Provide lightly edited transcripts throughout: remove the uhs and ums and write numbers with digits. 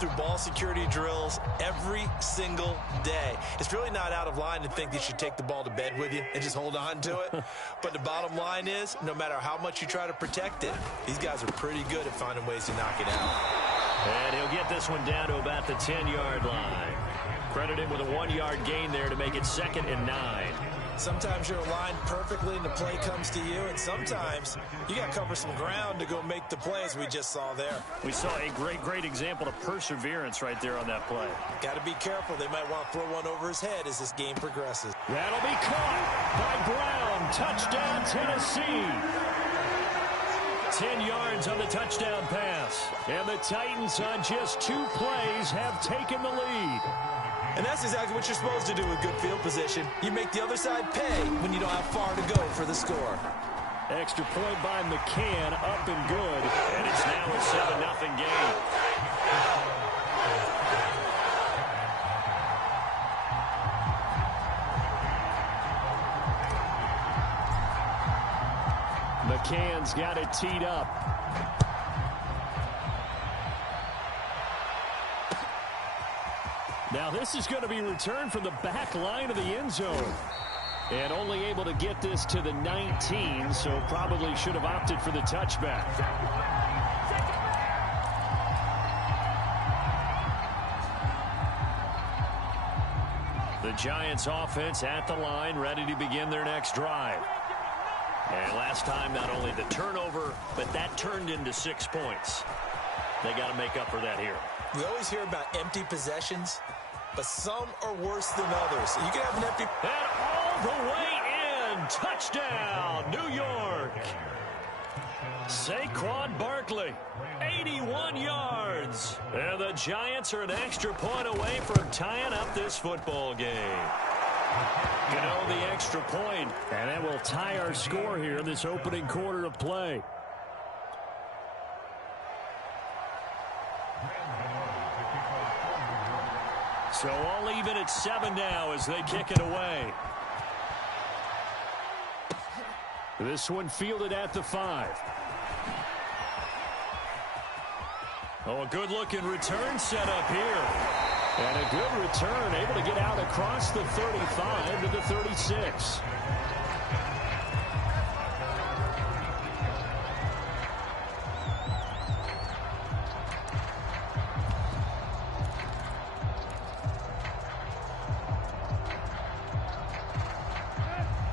through ball security drills every single day. It's really not out of line to think you should take the ball to bed with you and just hold on to it. But the bottom line is, no matter how much you try to protect it, these guys are pretty good at finding ways to knock it out. And he'll get this one down to about the 10-yard line. Credit him with a 1-yard gain there to make it 2nd and 9. Sometimes you're aligned perfectly and the play comes to you, and sometimes you got to cover some ground to go make the plays we just saw there. We saw a great example of perseverance right there on that play. Got to be careful. They might want to throw one over his head as this game progresses. That'll be caught by Brown. Touchdown, Tennessee. 10 yards on the touchdown pass. And the Titans on just 2 plays have taken the lead. And that's exactly what you're supposed to do with good field position. You make the other side pay when you don't have far to go for the score. Extra point by McCann, up and good. And it's now a 7-0 game. McCann's got it teed up. Now this is going to be returned from the back line of the end zone. And only able to get this to the 19, so probably should have opted for the touchback. The Giants offense at the line, ready to begin their next drive. And last time, not only the turnover, but that turned into 6 points. They got to make up for that here. We always hear about empty possessions, but some are worse than others. You can have an empty... And all the way in. Touchdown, New York. Saquon Barkley, 81 yards. And the Giants are an extra point away from tying up this football game. You know, the extra point, and that will tie our score here in this opening quarter of play. So all even at 7 now as they kick it away. This one fielded at the 5. Oh, a good-looking return set up here. And a good return, able to get out across the 35 to the 36.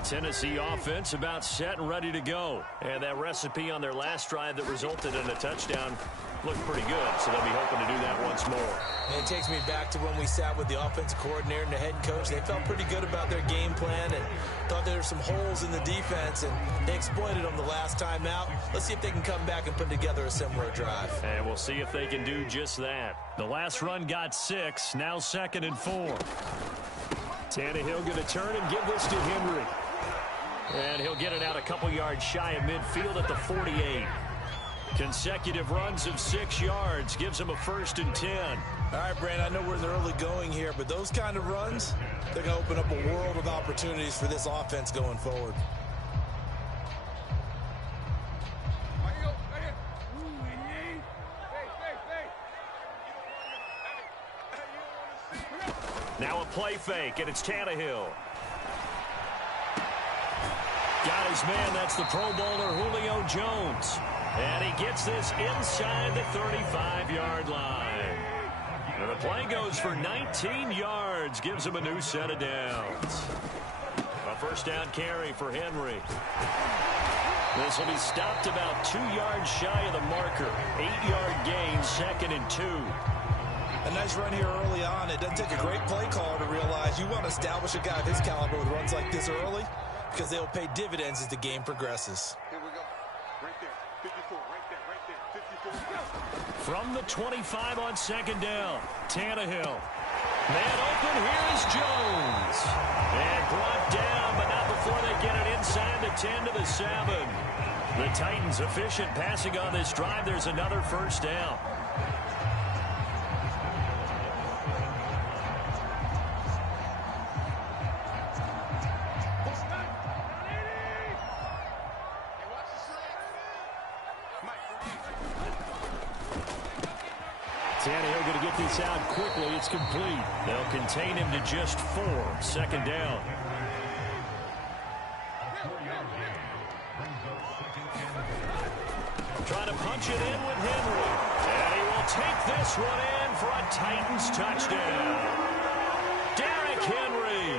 Tennessee offense about set and ready to go. And that recipe on their last drive that resulted in a touchdown looked pretty good, so they'll be hoping to do that once more. And it takes me back to when we sat with the offensive coordinator and the head coach. They felt pretty good about their game plan and thought there were some holes in the defense, and they exploited them the last time out. Let's see if they can come back and put together a similar drive. And we'll see if they can do just that. The last run got 6, now 2nd and 4. Tannehill going to turn and give this to Henry. And he'll get it out a couple yards shy of midfield at the 48. Consecutive runs of 6 yards gives him a 1st and 10. All right, Brand, I know we're in the early going here, but those kind of runs, they're going to open up a world of opportunities for this offense going forward. Now a play fake, and it's Tannehill. Got his man, that's the Pro Bowler Julio Jones. And he gets this inside the 35-yard line. And the play goes for 19 yards, gives him a new set of downs. A 1st down carry for Henry. This will be stopped about 2 yards shy of the marker. 8-yard gain, 2nd and 2. A nice run here early on. It doesn't take a great play caller to realize you want to establish a guy of his caliber with runs like this early, because they'll pay dividends as the game progresses. Here we go. Right there. 54. Right there. 54. From the 25 on 2nd down, Tannehill. Man open, here is Jones. And brought down, but not before they get it inside the 10 to the 7. The Titans efficient passing on this drive. There's another 1st down. Tannehill going to get this out quickly. It's complete. They'll contain him to just 4. Second down. Trying to punch it in with Henry. And he will take this one in for a Titans touchdown. Derrick Henry,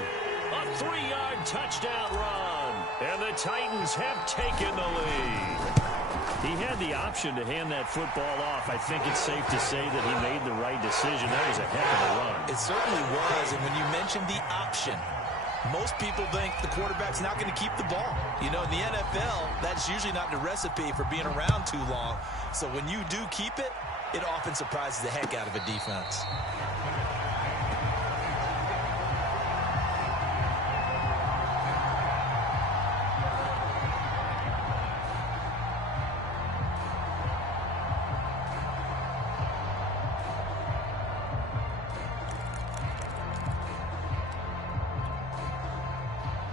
a 3-yard touchdown run. And the Titans have taken the lead. He had the option to hand that football off. I think it's safe to say that he made the right decision. That was a heck of a run. It certainly was. And when you mentioned the option, most people think the quarterback's not going to keep the ball. You know, in the NFL, that's usually not the recipe for being around too long. So when you do keep it, it often surprises the heck out of a defense.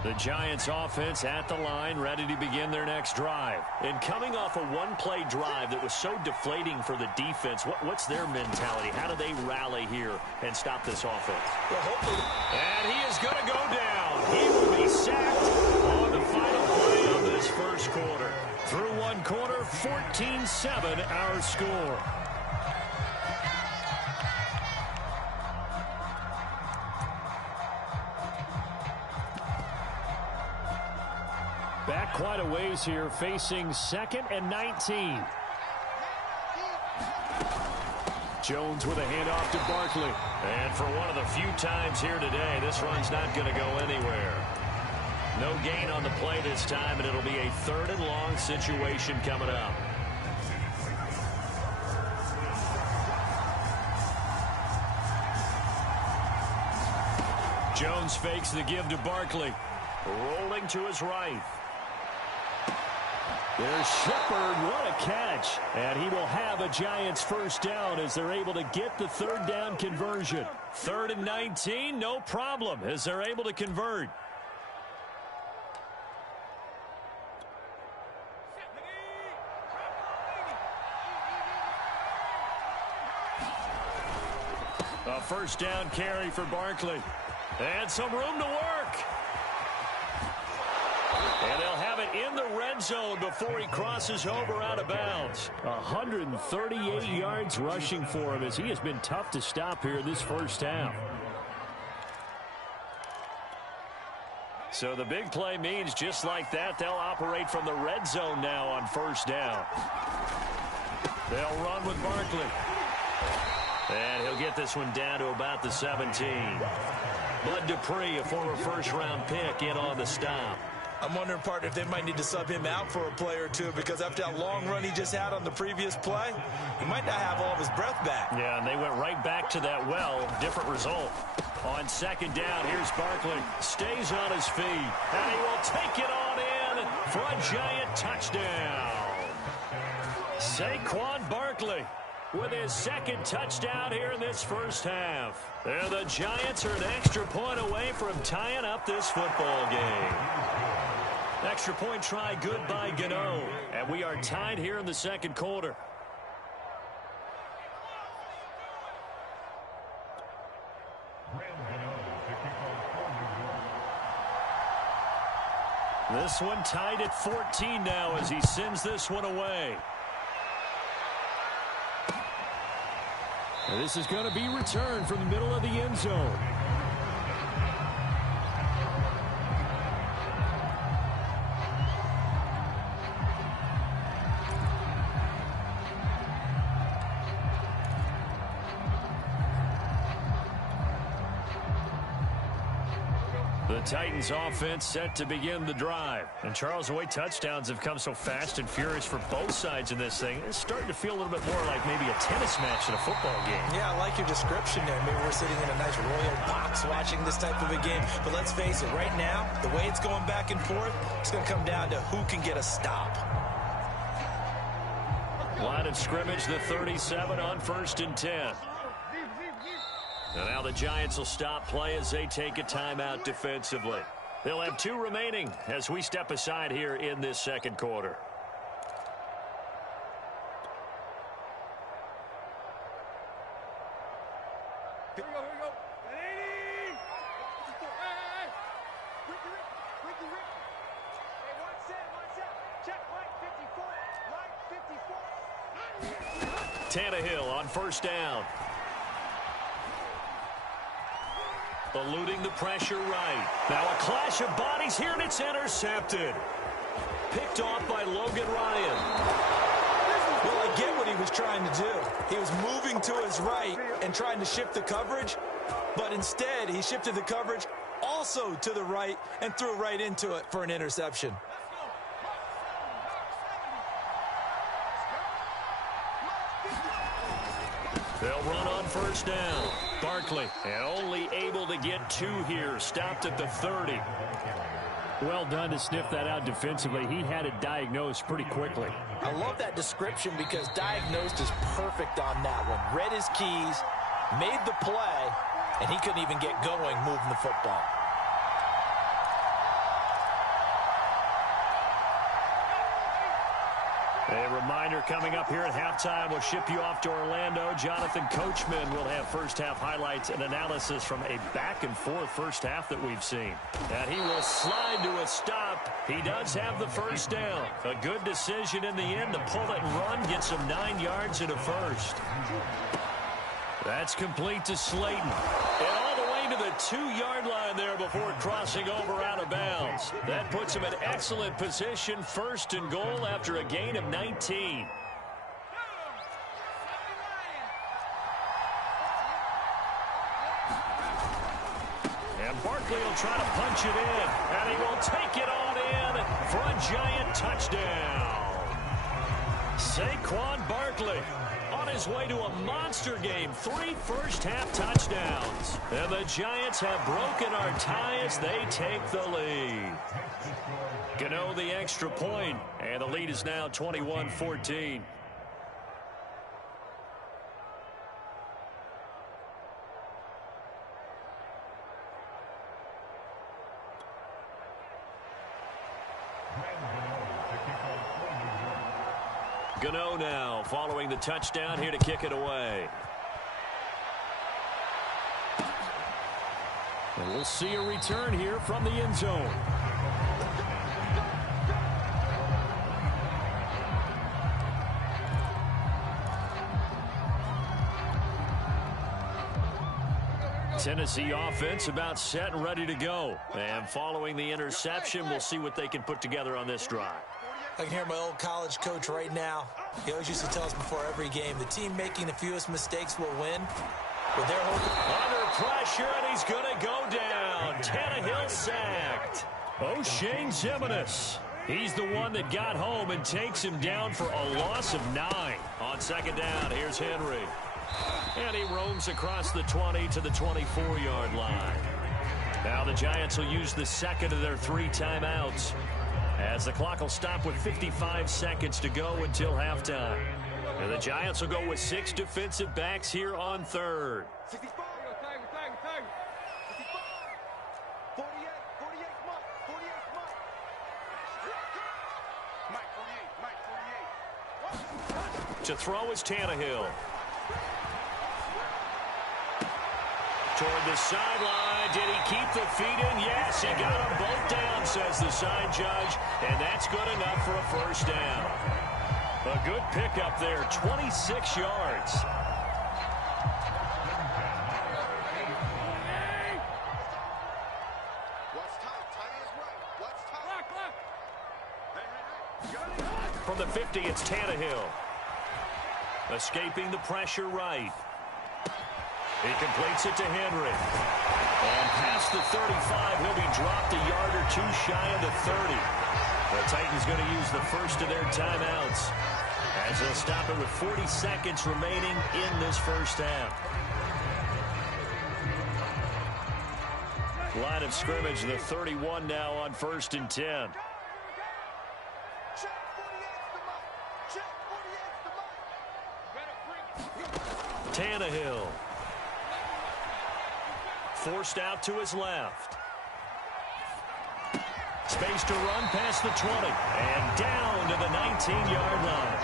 The Giants offense at the line, ready to begin their next drive. And coming off a one-play drive that was so deflating for the defense, what's their mentality? How do they rally here and stop this offense? Well, hopefully. And he is going to go down. He will be sacked on the final play of this first quarter. Through one quarter, 14-7 our score. Back quite a ways here, facing 2nd and 19. Jones with a handoff to Barkley. And for one of the few times here today, this run's not going to go anywhere. No gain on the play this time, and it'll be a 3rd and long situation coming up. Jones fakes the give to Barkley. Rolling to his right. There's Shepard. What a catch. And he will have a Giants first down as they're able to get the 3rd down conversion. 3rd and 19, no problem as they're able to convert. A first down carry for Barkley. And some room to work. And they'll have it in the red zone before he crosses over out of bounds. 138 yards rushing for him as he has been tough to stop here this first half. So the big play means just like that, they'll operate from the red zone now on first down. They'll run with Barkley. And he'll get this one down to about the 17. Bud Dupree, a former first-round pick, in on the stop. I'm wondering, partner, if they might need to sub him out for a play or two, because after that long run he just had on the previous play, he might not have all of his breath back. Yeah, and they went right back to that well. Different result. On 2nd down, here's Barkley. Stays on his feet, and he will take it on in for a Giant touchdown. Saquon Barkley with his 2nd touchdown here in this first half. And the Giants are an extra point away from tying up this football game. Extra point try good by Gano. And we are tied here in the 2nd quarter. This one tied at 14 now as he sends this one away. And this is going to be returned from the middle of the end zone. The Titans offense set to begin the drive. And Charles, the way touchdowns have come so fast and furious for both sides in this thing, it's starting to feel a little bit more like maybe a tennis match in a football game. Yeah, I like your description there. Maybe we're sitting in a nice royal box watching this type of a game. But let's face it, right now, the way it's going back and forth, it's going to come down to who can get a stop. Line of scrimmage, the 37 on 1st and 10. And now the Giants will stop play as they take a timeout defensively. They'll have 2 remaining as we step aside here in this 2nd quarter. Here we go, here we go. 80! Hey! Ricky. Hey, one set. Check, line 54. Tannehill on first down. Eluding the pressure right. Now a clash of bodies here, and it's intercepted. Picked off by Logan Ryan. Well, I get what he was trying to do. He was moving to his right and trying to shift the coverage, but instead he shifted the coverage also to the right and threw right into it for an interception. They'll run on first down. Barkley, and only able to get 2 here. Stopped at the 30. Well done to sniff that out defensively. He had it diagnosed pretty quickly. I love that description because diagnosed is perfect on that one. Read his keys, made the play, and he couldn't even get going moving the football. A reminder coming up here at halftime. We'll ship you off to Orlando. Jonathan Coachman will have first-half highlights and analysis from a back-and-forth first half that we've seen. And he will slide to a stop. He does have the first down. A good decision in the end to pull it and run, get some 9 yards and a first. That's complete to Slayton. And all the way to the 2-yard line there before crossing over out of bounds. That puts him in excellent position, first and goal after a gain of 19. And Barkley will try to punch it in, and he will take it on in for a giant touchdown. Saquon Barkley on his way to a monster game. 3 first-half touchdowns. And the Giants have broken our tie as they take the lead. Gano the extra point, and the lead is now 21-14. Gano now following the touchdown here to kick it away. And we'll see a return here from the end zone. Tennessee offense about set and ready to go. And following the interception, we'll see what they can put together on this drive. I can hear my old college coach right now. He always used to tell us before every game, the team making the fewest mistakes will win. But they're under pressure, and he's going to go down. Tannehill sacked. O'Shane Ximines. He's the one that got home and takes him down for a loss of 9. On second down, here's Henry. And he roams across the 20 to the 24-yard line. Now the Giants will use the second of their 3 timeouts, as the clock will stop with 55 seconds to go until halftime. And the Giants will go with 6 defensive backs here on third. 65. 48. Mike, 48. To throw is Tannehill. Toward the sideline. Did he keep the feet in? Yes, he got them both down, says the side judge. And that's good enough for a first down. A good pickup there, 26 yards. From the 50, it's Tannehill. Escaping the pressure right. He completes it to Henry. And past the 35, he'll be dropped a yard or 2 shy of the 30. The Titans going to use the first of their timeouts, as they'll stop it with 40 seconds remaining in this first half. Line of scrimmage, the 31 now on 1st and 10. Tannehill. Forced out to his left. Space to run past the 20. And down to the 19-yard line.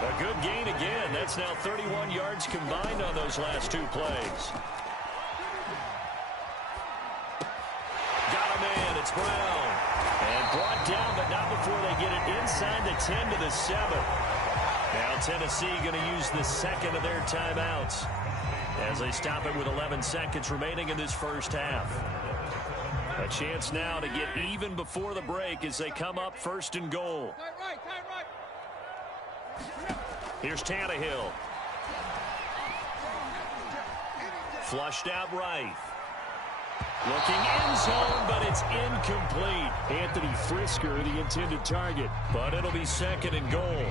A good gain again. That's now 31 yards combined on those last 2 plays. It's Brown. And brought down, but not before they get it inside the 10 to the 7. Now Tennessee going to use the second of their timeouts as they stop it with 11 seconds remaining in this first half. A chance now to get even before the break as they come up first and goal. Here's Tannehill. Flushed out right. Looking end zone, but it's incomplete. Anthony Frisker, the intended target. But it'll be second and goal.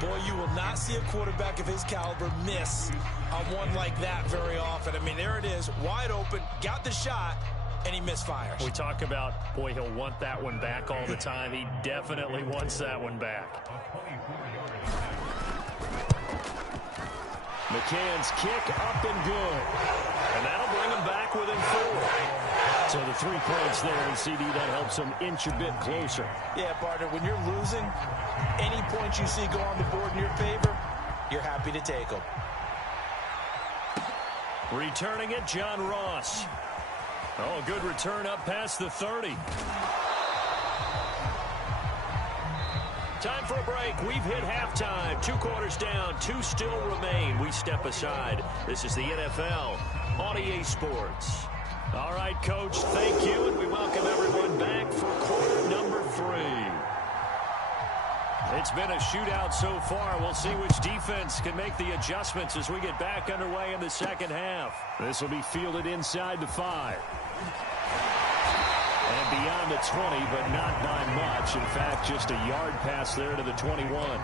Boy, you will not see a quarterback of his caliber miss on one like that very often. I mean, there it is, wide open, got the shot, and he misfires. We talk about, boy, he'll want that one back all the time. He definitely wants that one back. McCann's kick up and good. And that'll bring him back within 4. So the 3 points there, and CD, that helps him inch a bit closer. Yeah, partner, when you're losing, any points you see go on the board in your favor, you're happy to take them. Returning it, John Ross. Oh, good return up past the 30. Time for a break. We've hit halftime. 2 quarters down. 2 still remain. We step aside. This is the NFL on EA Sports. All right, Coach, thank you, and we welcome everyone back for quarter number 3. It's been a shootout so far. We'll see which defense can make the adjustments as we get back underway in the second half. This will be fielded inside the 5. And beyond the 20, but not by much. In fact, just a yard pass there to the 21.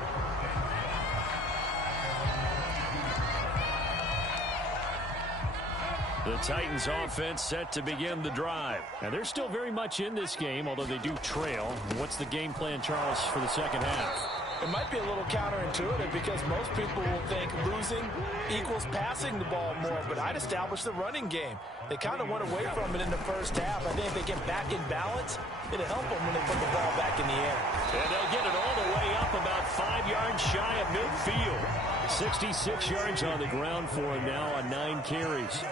The Titans offense set to begin the drive. And they're still very much in this game, although they do trail. What's the game plan, Charles, for the second half? It might be a little counterintuitive because most people will think losing equals passing the ball more, but I'd establish the running game. They kind of went away from it in the first half. I think if they get back in balance, it'll help them when they put the ball back in the air. And they'll get it all the way up about 5 yards shy of midfield. 66 yards on the ground for him now on 9 carries.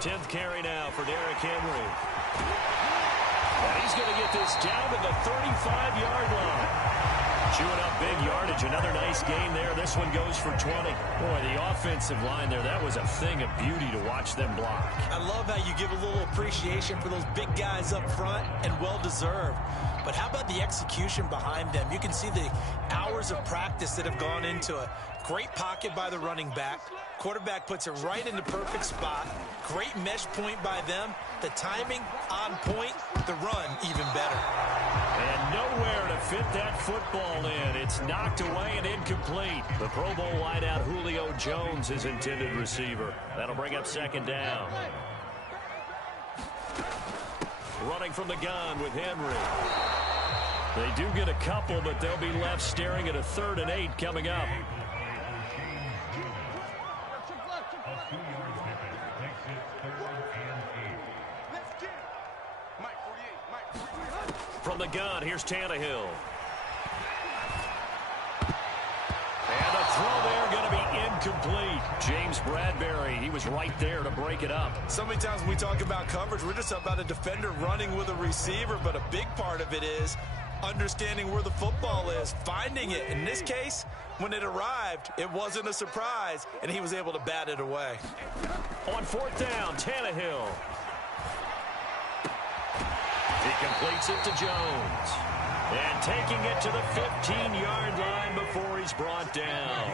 10th carry now for Derrick Henry. And he's going to get this down to the 35-yard line. Chewing up big yardage. Another nice gain there. This one goes for 20. Boy, the offensive line there, that was a thing of beauty to watch them block. I love how you give a little appreciation for those big guys up front, and well-deserved. But how about the execution behind them? You can see the hours of practice that have gone into it. Great pocket by the running back. Quarterback puts it right in the perfect spot. Great mesh point by them. The timing on point. The run even better. And nowhere to fit that football in. It's knocked away and incomplete. The Pro Bowl wideout Julio Jones is intended receiver. That'll bring up second down. Running from the gun with Henry. They do get a couple, but they'll be left staring at a 3rd and 8 coming up. From the gun, here's Tannehill. And the throw there going to be incomplete. James Bradbury, he was right there to break it up. So many times when we talk about coverage, we're just about a defender running with a receiver, but a big part of it is understanding where the football is, finding it. In this case, when it arrived, it wasn't a surprise, and he was able to bat it away. On 4th down, Tannehill. He completes it to Jones. And taking it to the 15-yard line before he's brought down.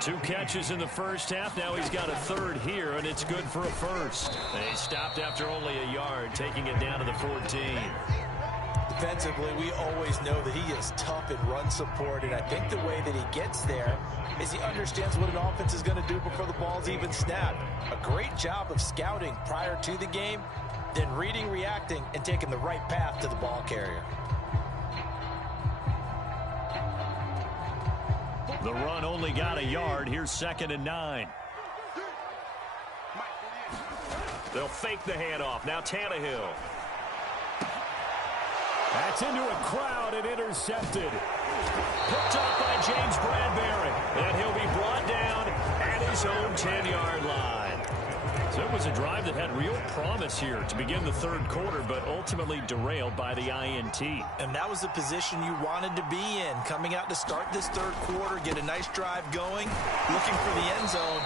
2 catches in the first half. Now he's got a 3rd here, and it's good for a 1st. And he stopped after only a yard, taking it down to the 14. Defensively, we always know that he is tough in run support, and I think the way that he gets there is he understands what an offense is going to do before the ball's even snapped. A great job of scouting prior to the game, then reading, reacting, and taking the right path to the ball carrier. The run only got a yard. Here's 2nd and 9. They'll fake the handoff. Now Tannehill. That's into a crowd and intercepted. Picked up by James Bradbury. And he'll be brought down at his own 10-yard line. So it was a drive that had real promise here to begin the third quarter, but ultimately derailed by the INT. And that was the position you wanted to be in. Coming out to start this third quarter, get a nice drive going, looking for the end zone.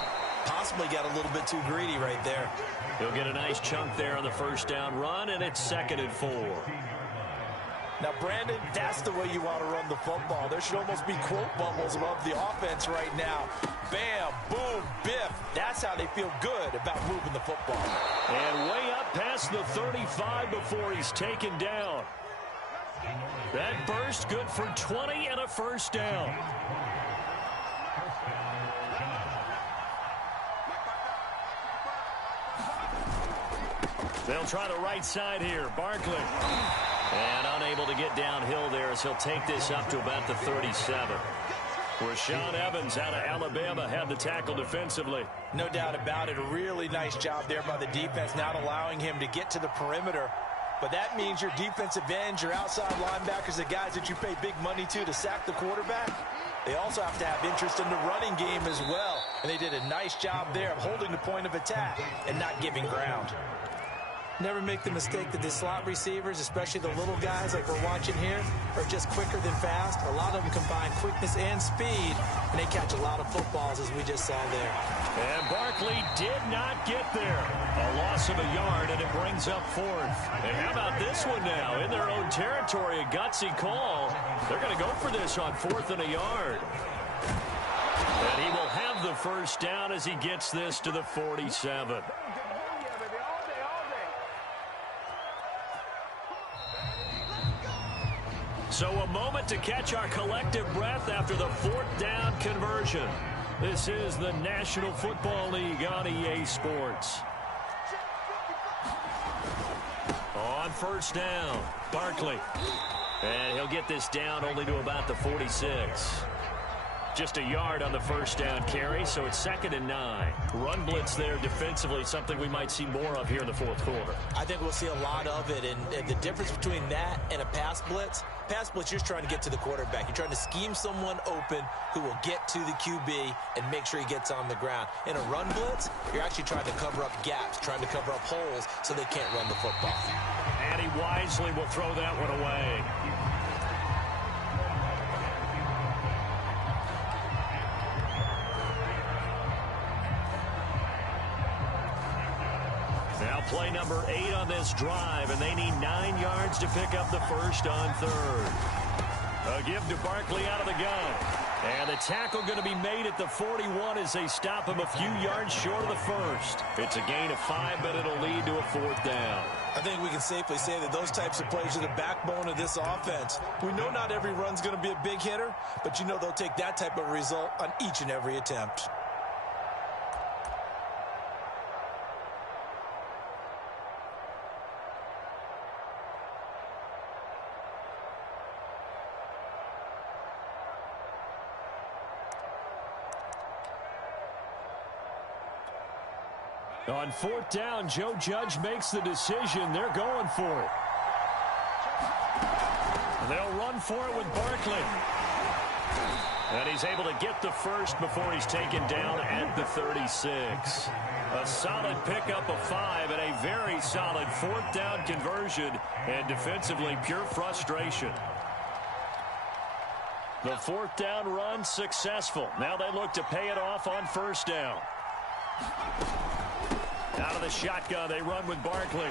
Possibly got a little bit too greedy right there. He'll get a nice chunk there on the first down run, and it's 2nd and 4. Now, Brandon, that's the way you want to run the football. There should almost be quote bubbles above the offense right now. Bam, boom, biff. That's how they feel good about moving the football. And way up past the 35 before he's taken down. That burst good for 20 and a first down. They'll try the right side here. Barkley. And unable to get downhill there as he'll take this up to about the 37. Rashaan Evans out of Alabama had the tackle defensively. No doubt about it. A really nice job there by the defense, not allowing him to get to the perimeter. But that means your defensive ends, your outside linebackers, the guys that you pay big money to sack the quarterback, they also have to have interest in the running game as well. And they did a nice job there of holding the point of attack and not giving ground. Never make the mistake that the slot receivers, especially the little guys like we're watching here, are just quicker than fast. A lot of them combine quickness and speed, and they catch a lot of footballs, as we just saw there. And Barkley did not get there. A loss of a yard, and it brings up 4th. And how about this one now? In their own territory, a gutsy call. They're going to go for this on 4th and a yard. And he will have the first down as he gets this to the 47. So a moment to catch our collective breath after the 4th down conversion. This is the National Football League on EA Sports. On first down, Barkley. And he'll get this down only to about the 46. Just a yard on the first down carry, so it's 2nd and 9. Run blitz there defensively, something we might see more of here in the fourth quarter. I think we'll see a lot of it, and the difference between that and a pass blitz, you're just trying to get to the quarterback. You're trying to scheme someone open who will get to the QB and make sure he gets on the ground. In a run blitz, you're actually trying to cover up gaps, trying to cover up holes so they can't run the football. And he wisely will throw that one away. Now play number 8 on this drive, and they need 9 yards to pick up the first on 3rd. A give to Barkley out of the gun. And the tackle going to be made at the 41 as they stop him a few yards short of the first. It's a gain of 5, but it'll lead to a 4th down. I think we can safely say that those types of plays are the backbone of this offense. We know not every run's going to be a big hitter, but you know they'll take that type of result on each and every attempt. On 4th down, Joe Judge makes the decision. They're going for it. They'll run for it with Barkley. And he's able to get the first before he's taken down at the 36. A solid pickup of 5 and a very solid 4th down conversion. And defensively, pure frustration. The 4th down run successful. Now they look to pay it off on first down. Out of the shotgun, they run with Barkley.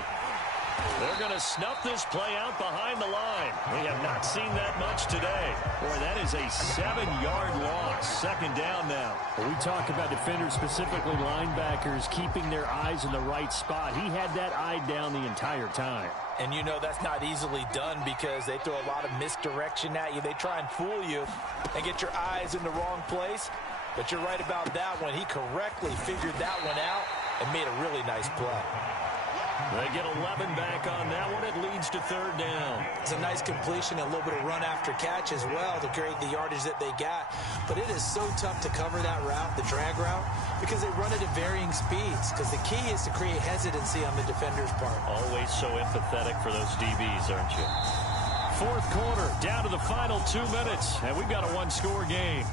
They're going to snuff this play out behind the line. We have not seen that much today. Boy, that is a 7-yard loss. 2nd down now. We talk about defenders, specifically linebackers, keeping their eyes in the right spot. He had that eye down the entire time. And you know that's not easily done because they throw a lot of misdirection at you. They try and fool you and get your eyes in the wrong place. But you're right about that one. He correctly figured that one out and made a really nice play. They get 11 back on that one. It leads to 3rd down. It's a nice completion, a little bit of run after catch as well to create the yardage that they got. But it is so tough to cover that route, the drag route, because they run it at varying speeds. Because the key is to create hesitancy on the defender's part. Always so empathetic for those DBs, aren't you? 4th quarter, down to the final 2 minutes, and we've got a 1-score game.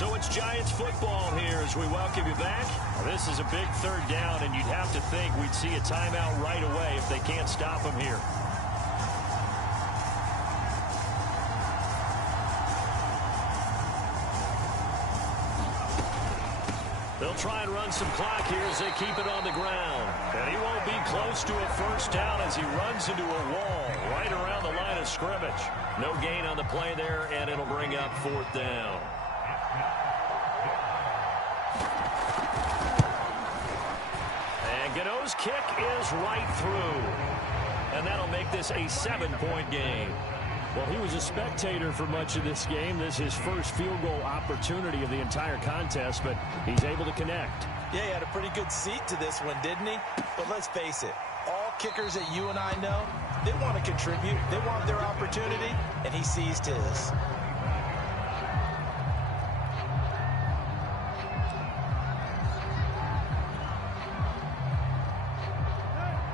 So it's Giants football here as we welcome you back. Well, this is a big third down, and you'd have to think we'd see a timeout right away if they can't stop them here. They'll try and run some clock here as they keep it on the ground. And he won't be close to a first down as he runs into a wall right around the line of scrimmage. No gain on the play there, and it'll bring up fourth down. And Gano's kick is right through. And that'll make this a 7-point game. Well, he was a spectator for much of this game. This is his first field goal opportunity of the entire contest, but he's able to connect. Yeah, he had a pretty good seat to this one, didn't he? But let's face it, all kickers that you and I know, they want to contribute. They want their opportunity, and he seized his.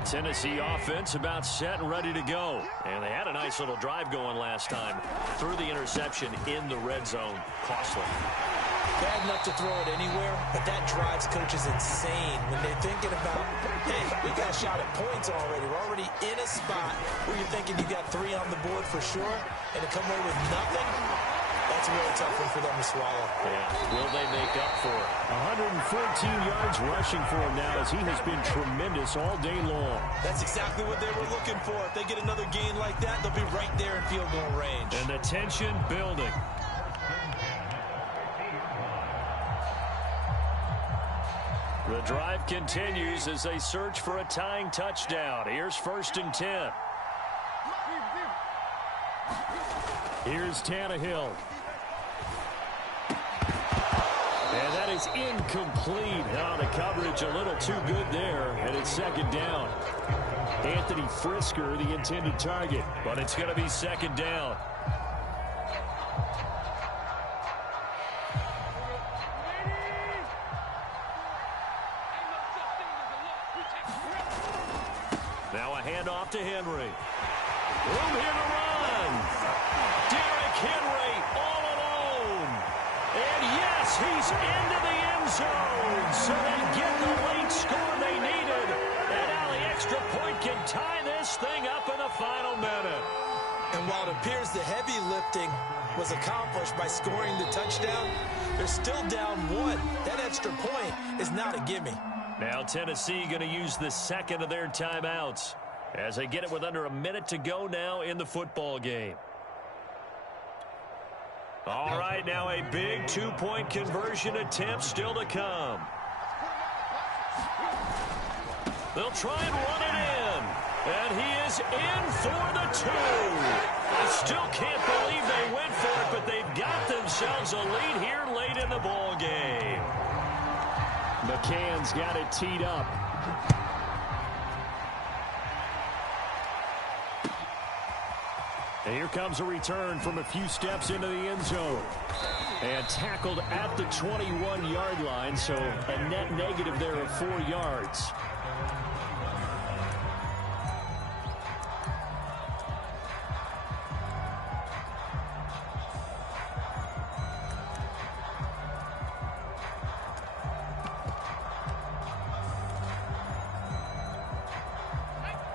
Tennessee offense about set and ready to go. And they had a nice little drive going last time. Threw the interception in the red zone. Costly. Bad enough to throw it anywhere, but that drives coaches insane when they're thinking about, hey, we got a shot at points already. We're already in a spot where you're thinking you got 3 on the board for sure, and to come away with nothing, that's a really tough one for them to swallow. Yeah. Will they make up for it? 114 yards rushing for him now as he has been tremendous all day long. That's exactly what they were looking for. If they get another gain like that, they'll be right there in field goal range. And the tension building. The drive continues as they search for a tying touchdown. Here's 1st and 10. Here's Tannehill. And that is incomplete. Now the coverage a little too good there, and it's 2nd down. Anthony Frisker, the intended target. But it's going to be 2nd down. Now a handoff to Henry. Room here to run. Derrick Henry all alone. And yes, he's into the end zone. So they get the late score they needed. And now the extra point can tie this thing up in the final minute. And while it appears the heavy lifting was accomplished by scoring the touchdown, they're still down 1. That extra point is not a gimme. Now Tennessee going to use the 2nd of their timeouts as they get it with under a minute to go now in the football game. All right, now a big 2-point conversion attempt still to come. They'll try and run it in. And he is in for the 2. I still can't believe they went for it, but they've got themselves a lead here late in the ball game. McCann's got it teed up. And here comes a return from a few steps into the end zone. And tackled at the 21-yard line, so a net negative there of 4 yards.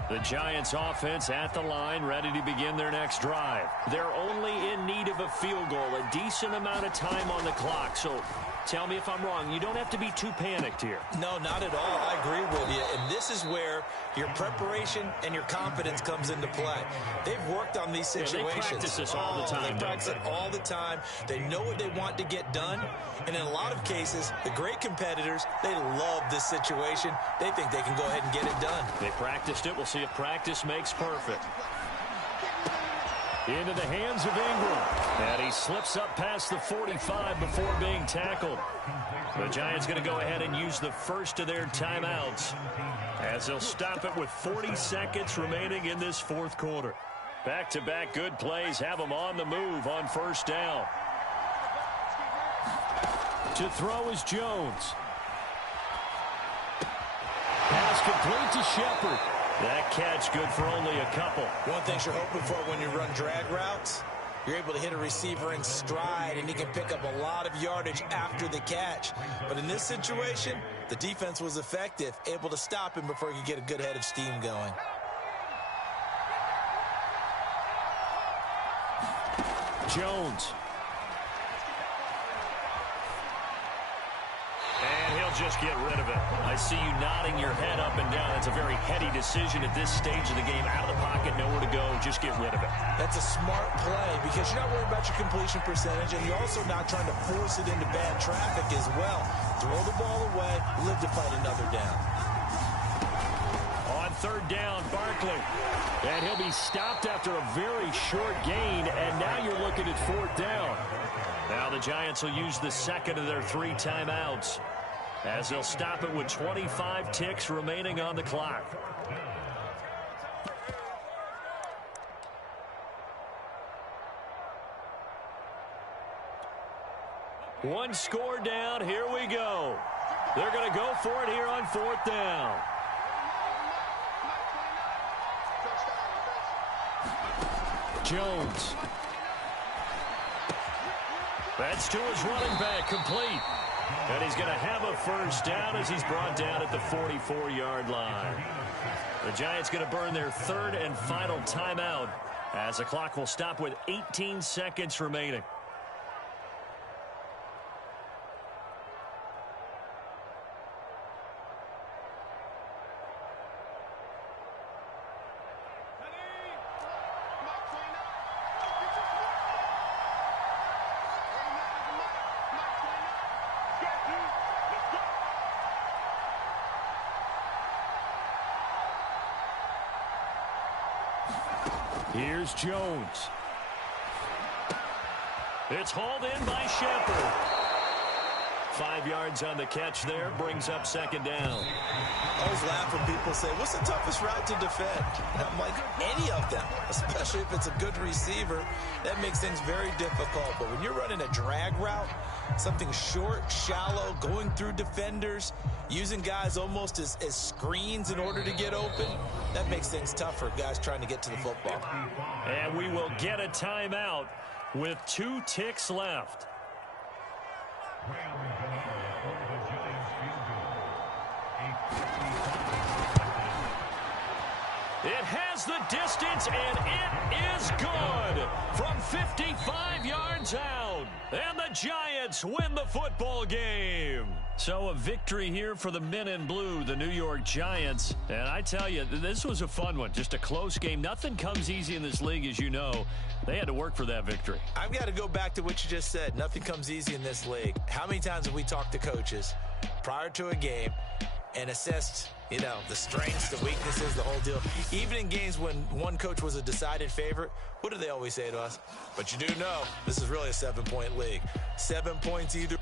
The Giants offense at the line, ready to begin their next drive. They're only in need of a field goal, a decent amount of time on the clock. So tell me if I'm wrong. You don't have to be too panicked here. No, not at all. I agree with you. And this is where your preparation and your confidence comes into play. They've worked on these situations. Yeah, they practice this all the time. They practice it all the time. They know what they want to get done. And in a lot of cases, the great competitors, they love this situation. They think they can go ahead and get it done. They practiced it. We'll see if practice makes perfect. Into the hands of Ingram. And he slips up past the 45 before being tackled. The Giants going to go ahead and use the first of their timeouts as they'll stop it with 40 seconds remaining in this 4th quarter. Back-to-back good plays have them on the move on 1st down. To throw is Jones. Pass complete to Shepard. That catch good for only a couple. One thing you're hoping for when you run drag routes, you're able to hit a receiver in stride, and he can pick up a lot of yardage after the catch. But in this situation, the defense was effective, able to stop him before he could get a good head of steam going. Jones. And he'll just get rid of it. I see you nodding your head up and down. It's a very heady decision at this stage of the game. Out of the pocket, nowhere to go. Just get rid of it. That's a smart play because you're not worried about your completion percentage, and you're also not trying to force it into bad traffic as well. Throw the ball away, live to fight another down. On third down, Barkley. And he'll be stopped after a very short gain, and now you're looking at fourth down. Now the Giants will use the second of their 3 timeouts as they'll stop it with 25 ticks remaining on the clock. One score down. Here we go. They're going to go for it here on fourth down. Jones. That's to his running back, complete. And he's going to have a first down as he's brought down at the 44-yard line. The Giants going to burn their third and final timeout as the clock will stop with 18 seconds remaining. Here's Jones. It's hauled in by Shepard. 5 yards on the catch there, brings up second down. I always laugh when people say, what's the toughest route to defend? And I'm like, any of them, especially if it's a good receiver. That makes things very difficult. But when you're running a drag route, something short, shallow, going through defenders, using guys almost as screens in order to get open, that makes things tough for guys trying to get to the football. And we will get a timeout with 2 ticks left. It has the distance, and it is good from 55 yards out. And the Giants win the football game. So a victory here for the men in blue, the New York Giants. And I tell you, this was a fun one. Just a close game. Nothing comes easy in this league, as you know. They had to work for that victory. I've got to go back to what you just said. Nothing comes easy in this league. How many times have we talked to coaches prior to a game and assessed, the strengths, the weaknesses, the whole deal? Even in games when one coach was a decided favorite, what do they always say to us? But you do know this is really a 7-point league. 7 points either